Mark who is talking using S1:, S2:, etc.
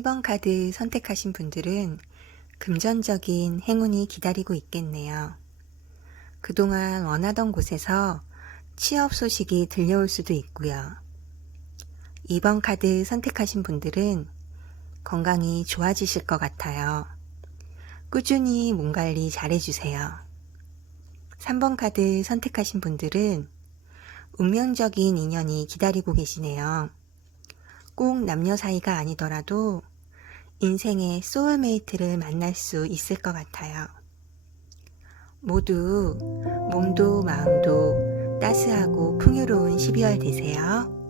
S1: 1번 카드 선택하신 분들은 금전적인 행운이 기다리고 있겠네요. 그동안 원하던 곳에서 취업 소식이 들려올 수도 있고요. 2번 카드 선택하신 분들은 건강이 좋아지실 것 같아요. 꾸준히 몸 관리 잘 해주세요. 3번 카드 선택하신 분들은 운명적인 인연이 기다리고 계시네요. 꼭 남녀 사이가 아니더라도 인생의 소울메이트를 만날 수 있을 것 같아요. 모두 몸도 마음도 따스하고 풍요로운 12월 되세요.